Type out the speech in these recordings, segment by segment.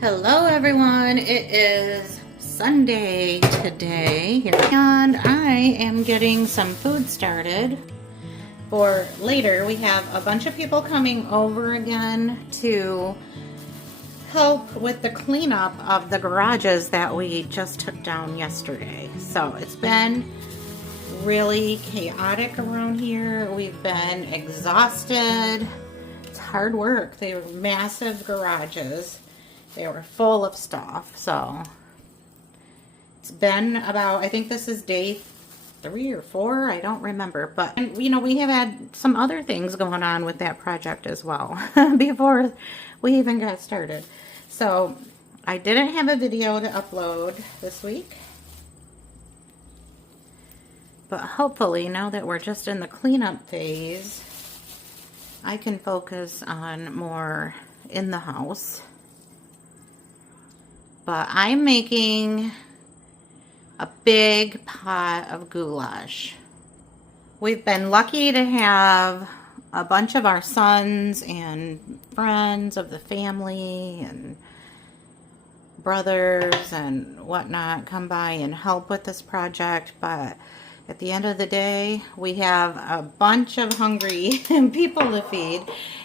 Hello everyone, it is Sunday today here, and I am getting some food started for later. We have a bunch of people coming over again to help with the cleanup of the garages that we just took down yesterday. So it's been really chaotic around here. We've been exhausted. It's hard work. They were massive garages. They were full of stuff. So it's been about, I think this is day 3 or 4, I don't remember. But, you know, we have had some other things going on with that project as well before we even got started. So I didn't have a video to upload this week. But hopefully, now that we're just in the cleanup phase, I can focus on more in the house. But I'm making a big pot of goulash. We've been lucky to have a bunch of our sons and friends of the family and brothers and whatnot come by and help with this project, but at the end of the day, we have a bunch of hungry people to feed,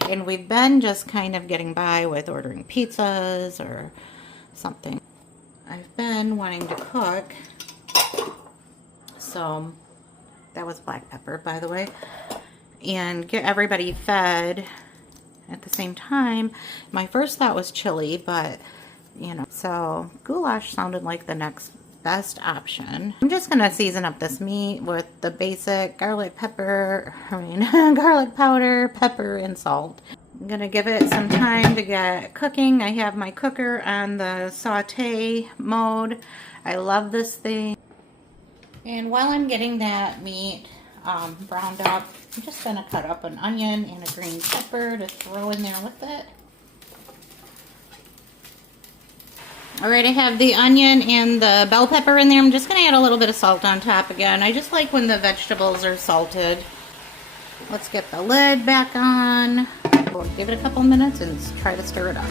and we've been just kind of getting by with ordering pizzas or something. I've been wanting to cook, so that was black pepper, by the way, and get everybody fed at the same time. My first thought was chili, but you know, so goulash sounded like the next best option. I'm just gonna season up this meat with the basic garlic powder, pepper, and salt. I'm gonna give it some time to get cooking. I have my cooker on the saute mode. I love this thing. And while I'm getting that meat browned up, I'm just gonna cut up an onion and a green pepper to throw in there with it. Alright, I have the onion and the bell pepper in there. I'm just going to add a little bit of salt on top again. I just like when the vegetables are salted. Let's get the lid back on. We'll give it a couple minutes and try to stir it up.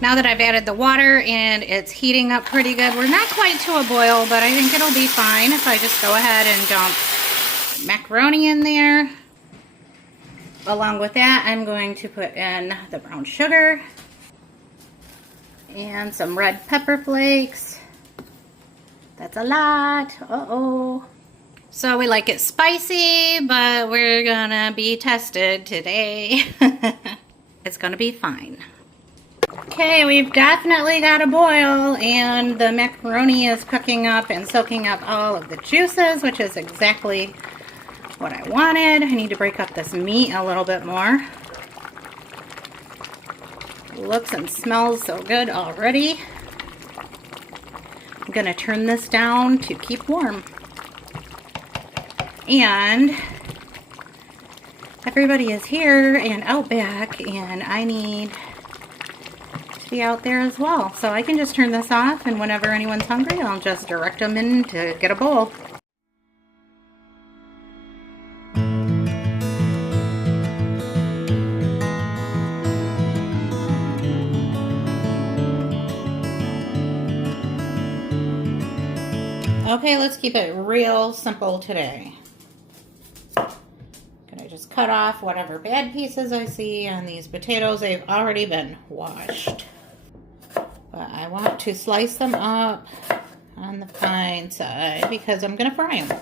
Now that I've added the water and it's heating up pretty good, we're not quite to a boil, but I think it'll be fine if I just go ahead and dump macaroni in there. Along with that, I'm going to put in the brown sugar and some red pepper flakes. That's a lot. Uh-oh. So we like it spicy, but we're gonna be tested today. It's gonna be fine. Okay, we've definitely got a boil, and the macaroni is cooking up and soaking up all of the juices, which is exactly what I wanted. I need to break up this meat a little bit more. Looks and smells so good already. I'm gonna turn this down to keep warm. And everybody is here and out back, and I need be out there as well. So I can just turn this off, and whenever anyone's hungry, I'll just direct them in to get a bowl. Okay, let's keep it real simple today. Gonna just cut off whatever bad pieces I see on these potatoes. They've already been washed. But I want to slice them up on the fine side because I'm going to fry them.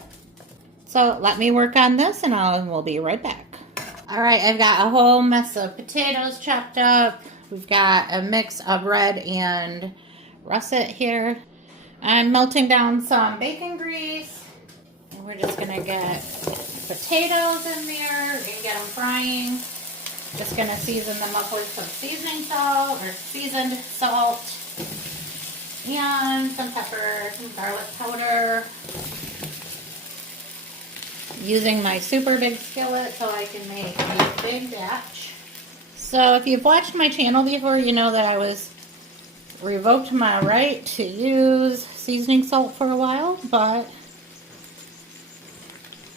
So let me work on this and we'll be right back. Alright, I've got a whole mess of potatoes chopped up. We've got a mix of red and russet here. I'm melting down some bacon grease. And we're just going to get potatoes in there and get them frying. Just going to season them up with some seasoning salt or seasoned salt. and some pepper, some garlic powder. Using my super big skillet so I can make a big batch. So if you've watched my channel before, you know that I was revoked my right to use seasoning salt for a while, but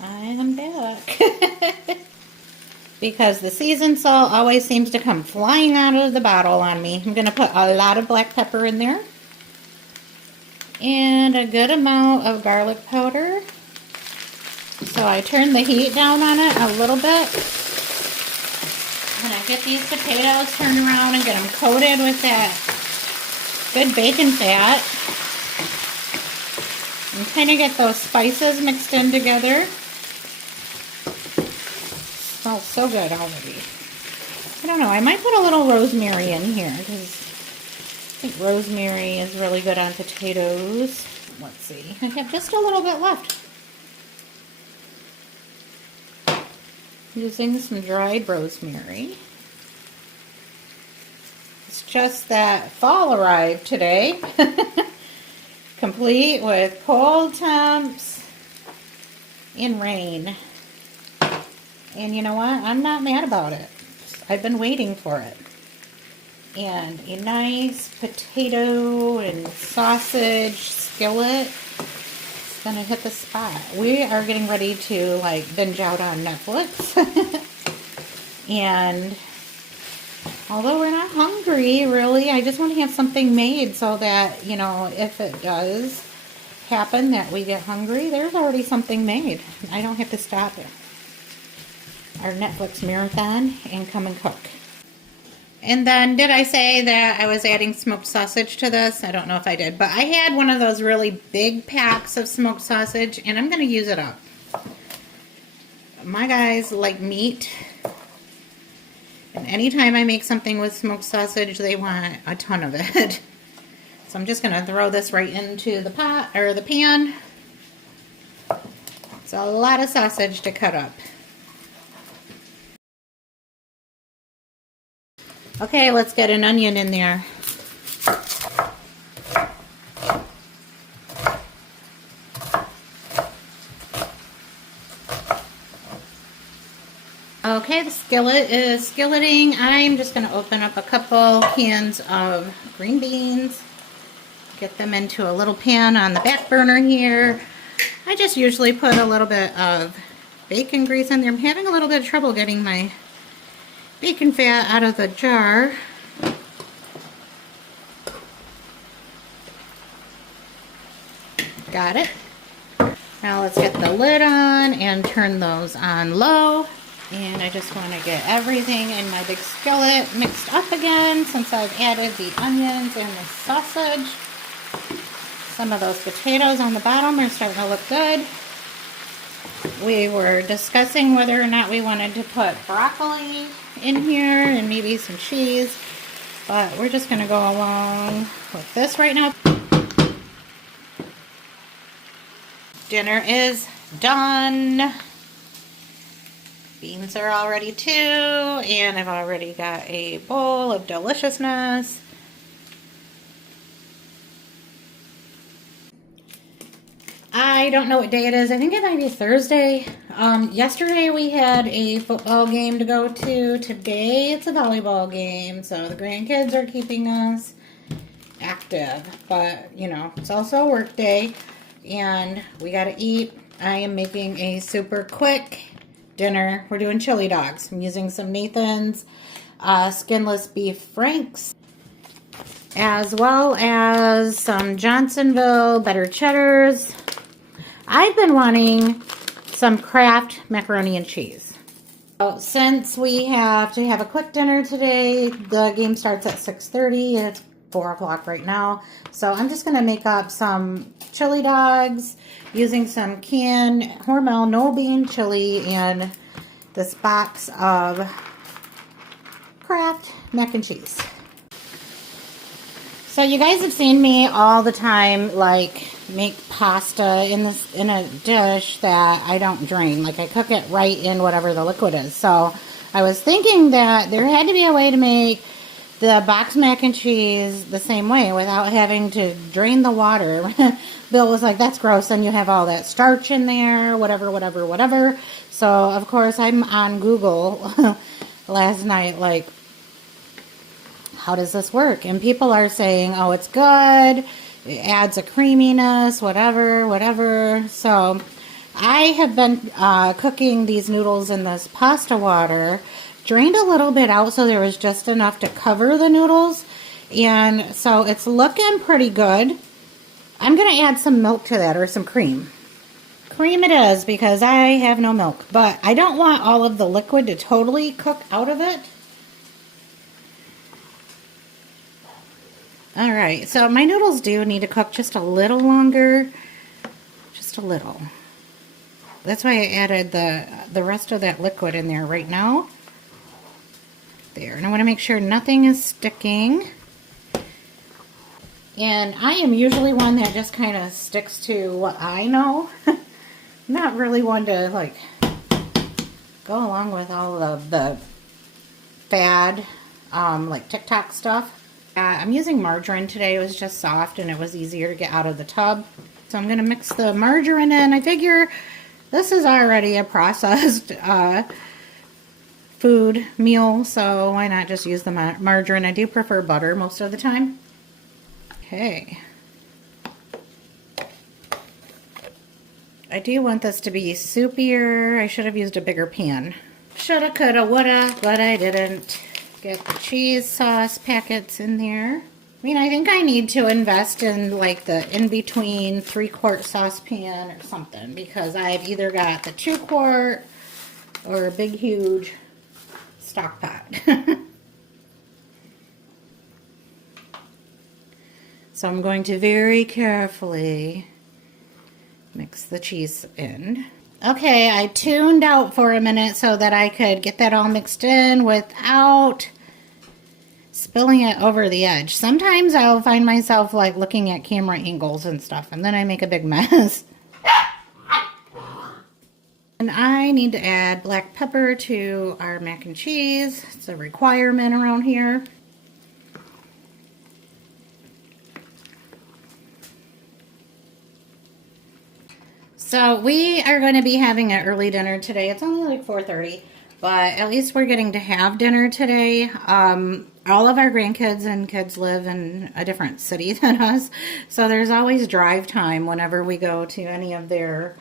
I am back. Because the seasoned salt always seems to come flying out of the bottle on me. I'm going to put a lot of black pepper in there. And a good amount of garlic powder. So I turn the heat down on it a little bit. And I get these potatoes turned around and get them coated with that good bacon fat. And kind of get those spices mixed in together. Smells so good already. I don't know, I might put a little rosemary in here because I think rosemary is really good on potatoes. Let's see, I have just a little bit left. Using some dried rosemary. It's just that fall arrived today. Complete with cold temps and rain. And you know what? I'm not mad about it. I've been waiting for it. And a nice potato and sausage skillet is going to hit the spot. We are getting ready to like binge out on Netflix. And although we're not hungry, really, I just want to have something made so that, you know, if it does happen that we get hungry, there's already something made. I don't have to stop it. Our Netflix marathon and come and cook. And then did I say that I was adding smoked sausage to this? I don't know if I did, but I had one of those really big packs of smoked sausage and I'm going to use it up. My guys like meat, and anytime I make something with smoked sausage they want a ton of it. So I'm just going to throw this right into the pot or the pan. It's a lot of sausage to cut up. Okay, let's get an onion in there. Okay, the skillet is skilleting. I'm just going to open up a couple cans of green beans. Get them into a little pan on the back burner here. I just usually put a little bit of bacon grease in there. I'm having a little bit of trouble getting my bacon fat out of the jar. Got it. Now let's get the lid on and turn those on low. And I just want to get everything in my big skillet mixed up again since I've added the onions and the sausage. Some of those potatoes on the bottom are starting to look good. We were discussing whether or not we wanted to put broccoli in here and maybe some cheese, but we're just going to go along with this right now. Dinner is done. Beans are all ready too, and I've already got a bowl of deliciousness. I don't know what day it is. I think it might be Thursday. Yesterday we had a football game to go to. Today it's a volleyball game. So the grandkids are keeping us active. But, you know, it's also a work day. And we got to eat. I am making a super quick dinner. We're doing chili dogs. I'm using some Nathan's skinless beef franks, as well as some Johnsonville butter cheddars. I've been wanting some Kraft macaroni and cheese. So since we have to have a quick dinner today, the game starts at 6:30 and it's 4 o'clock right now. So I'm just going to make up some chili dogs using some canned Hormel no bean chili and this box of Kraft mac and cheese. So you guys have seen me all the time like make pasta in a dish that I don't drain. Like I cook it right in whatever the liquid is. So I was thinking that there had to be a way to make the box mac and cheese the same way without having to drain the water. Bill was like, that's gross, and you have all that starch in there, whatever, whatever, whatever. So, of course, I'm on Google last night, like, how does this work? And people are saying, oh, it's good, it adds a creaminess, whatever, whatever. So, I have been cooking these noodles in this pasta water, drained a little bit out so there was just enough to cover the noodles. And so it's looking pretty good. I'm going to add some milk to that, or some cream. Cream it is, because I have no milk. But I don't want all of the liquid to totally cook out of it. Alright, so my noodles do need to cook just a little longer. Just a little. That's why I added the rest of that liquid in there right now. There. And I want to make sure nothing is sticking. And I am usually one that just kind of sticks to what I know. Not really one to, like, go along with all of the fad, like TikTok stuff. I'm using margarine today. It was just soft and it was easier to get out of the tub. So I'm going to mix the margarine in. I figure this is already a processed food meal, so why not just use the margarine? I do prefer butter most of the time. Okay. I do want this to be soupier. I should have used a bigger pan. Shoulda, coulda, woulda, but I didn't. Get the cheese sauce packets in there. I mean, I think I need to invest in like the in-between 3-quart saucepan or something, because I've either got the 2-quart or a big, huge stock pot. So I'm going to very carefully mix the cheese in. Okay, I tuned out for a minute so that I could get that all mixed in without spilling it over the edge. Sometimes I'll find myself like looking at camera angles and stuff, and then I make a big mess. And I need to add black pepper to our mac and cheese. It's a requirement around here. So we are going to be having an early dinner today. It's only like 4:30, but at least we're getting to have dinner today. All of our grandkids and kids live in a different city than us, so there's always drive time whenever we go to any of their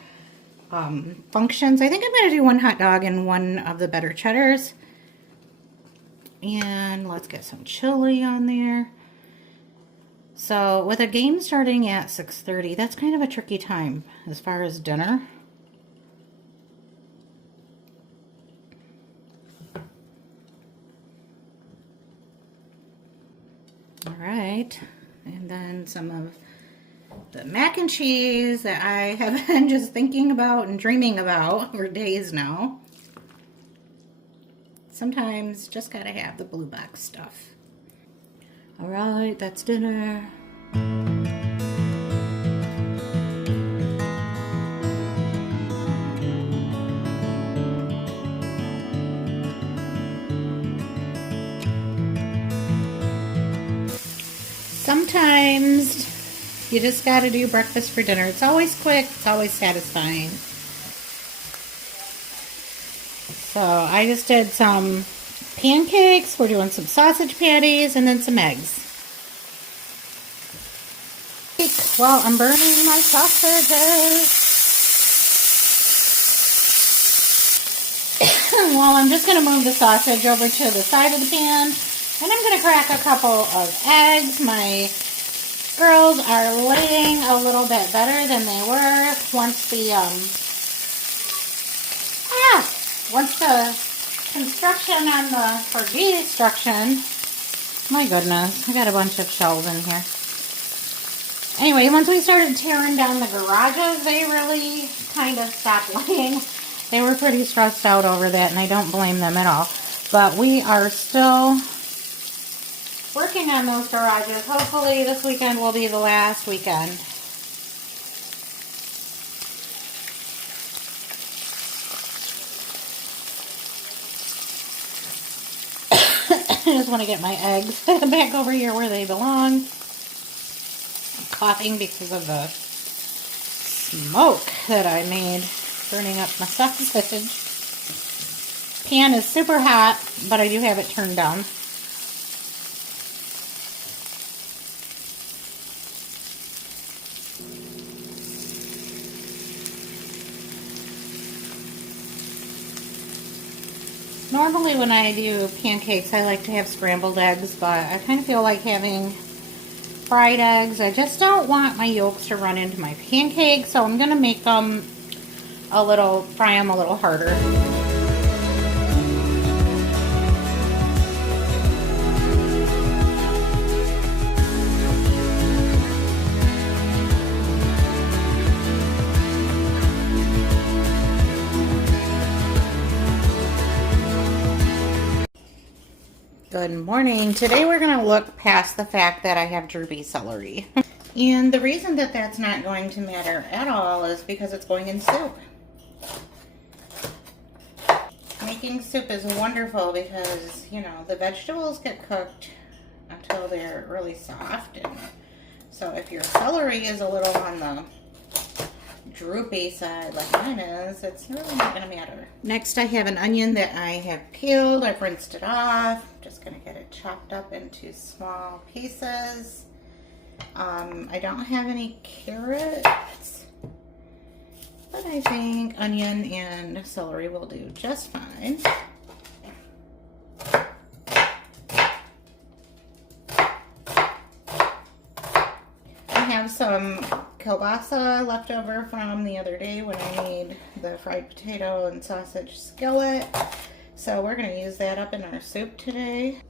functions. I think I'm going to do one hot dog and one of the better cheddars. And let's get some chili on there. So with a game starting at 6:30, that's kind of a tricky time as far as dinner. All right, and then some of the mac and cheese that I have been just thinking about and dreaming about for days now. Sometimes just gotta have the blue box stuff. All right, that's dinner. Sometimes you just gotta do breakfast for dinner. It's always quick, it's always satisfying. So I just did some pancakes, we're doing some sausage patties, and then some eggs. Well, I'm burning my sausages. Well, I'm just going to move the sausage over to the side of the pan, and I'm going to crack a couple of eggs. My girls are laying a little bit better than they were once the construction on the, or destruction. My goodness, I got a bunch of shells in here. Anyway, once we started tearing down the garages, they really kind of stopped laying. They were pretty stressed out over that, and I don't blame them at all. But we are still working on those garages. Hopefully this weekend will be the last weekend. I just want to get my eggs back over here where they belong. I'm coughing because of the smoke that I made burning up my sausage. Pan is super hot, but I do have it turned down. Normally when I do pancakes, I like to have scrambled eggs, but I kind of feel like having fried eggs. I just don't want my yolks to run into my pancakes, so I'm going to make them fry them a little harder. Good morning. Today we're going to look past the fact that I have droopy celery. And the reason that that's not going to matter at all is because it's going in soup. Making soup is wonderful because, you know, the vegetables get cooked until they're really soft. And so if your celery is a little on the droopy side like mine is, it's really not going to matter. Next I have an onion that I have peeled. I've rinsed it off. Just going to get it chopped up into small pieces. I don't have any carrots, but I think onion and celery will do just fine. I have some kielbasa left over from the other day when I made the fried potato and sausage skillet. So we're going to use that up in our soup today.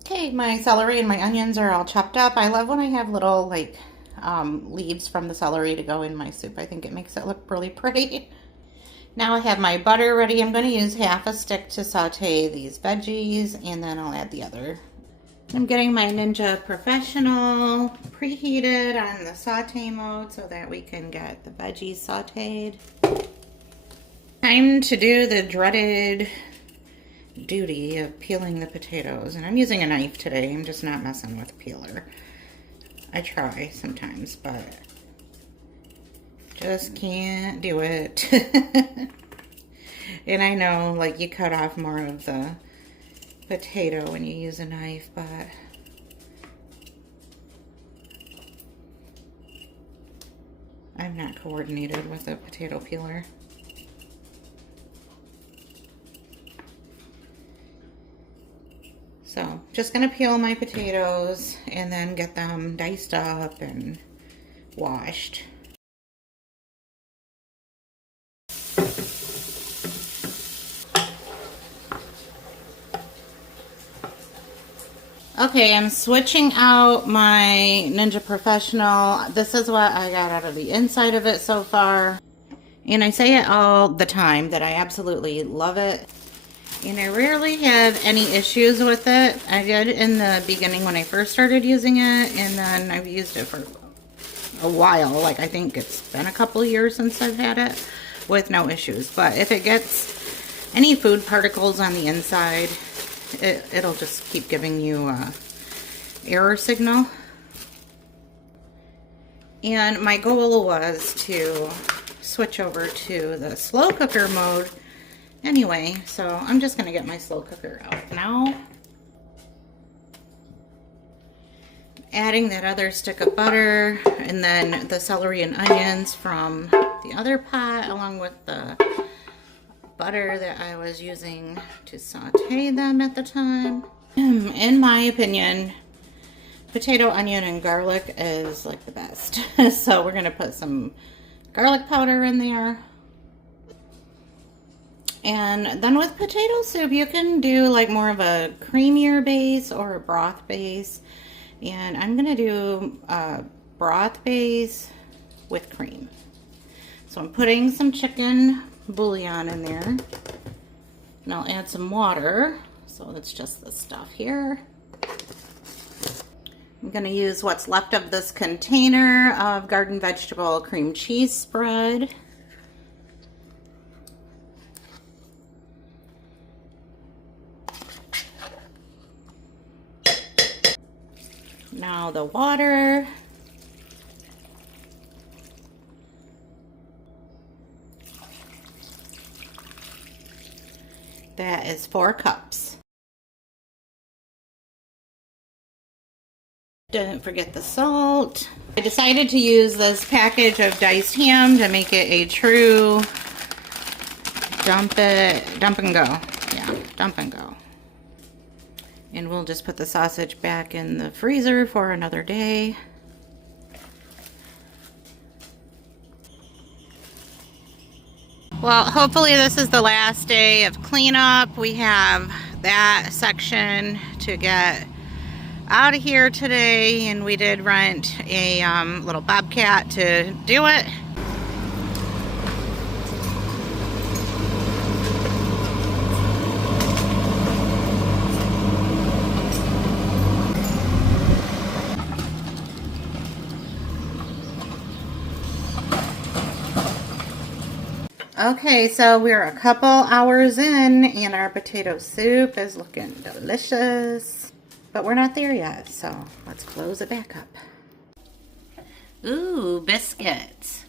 Okay, my celery and my onions are all chopped up. I love when I have little leaves from the celery to go in my soup. I think it makes it look really pretty. Now I have my butter ready. I'm going to use half a stick to saute these veggies, and then I'll add the other. I'm getting my Ninja Professional preheated on the saute mode so that we can get the veggies sauteed. Time to do the dreaded duty of peeling the potatoes, and I'm using a knife today. I'm just not messing with a peeler. I try sometimes, but just can't do it. And I know, like, you cut off more of the potato when you use a knife, but I'm not coordinated with a potato peeler. So, just going to peel my potatoes and then get them diced up and washed. Okay, I'm switching out my Ninja Professional. This is what I got out of the inside of it so far. And I say it all the time that I absolutely love it. And I rarely have any issues with it. I did in the beginning when I first started using it, and then I've used it for a while. Like, I think it's been a couple of years since I've had it with no issues. But if it gets any food particles on the inside, it'll just keep giving you a error signal. And my goal was to switch over to the slow cooker mode anyway, so I'm just going to get my slow cooker out now. Adding that other stick of butter and then the celery and onions from the other pot along with the butter that I was using to saute them at the time. In my opinion, potato, onion, and garlic is like the best. So we're going to put some garlic powder in there. And then with potato soup, you can do like more of a creamier base or a broth base. And I'm going to do a broth base with cream. So I'm putting some chicken bouillon in there. And I'll add some water. So it's just this stuff here. I'm going to use what's left of this container of garden vegetable cream cheese spread. Now the water. That is 4 cups. Don't forget the salt. I decided to use this package of diced ham to make it a true dump and go. Yeah, dump and go. And we'll just put the sausage back in the freezer for another day. Well, hopefully this is the last day of cleanup. We have that section to get out of here today, and we did rent a little bobcat to do it. Okay, so we're a couple hours in and our potato soup is looking delicious. But we're not there yet, so let's close it back up. Ooh, biscuits.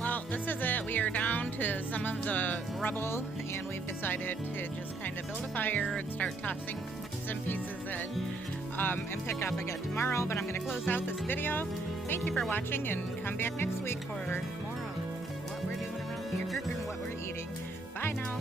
Well, this is it. We are down to some of the rubble, and we've decided to just kind of build a fire and start tossing some pieces in and pick up again tomorrow. But I'm going to close out this video. Thank you for watching, and come back next week for more of what we're doing around here and what we're eating. Bye now.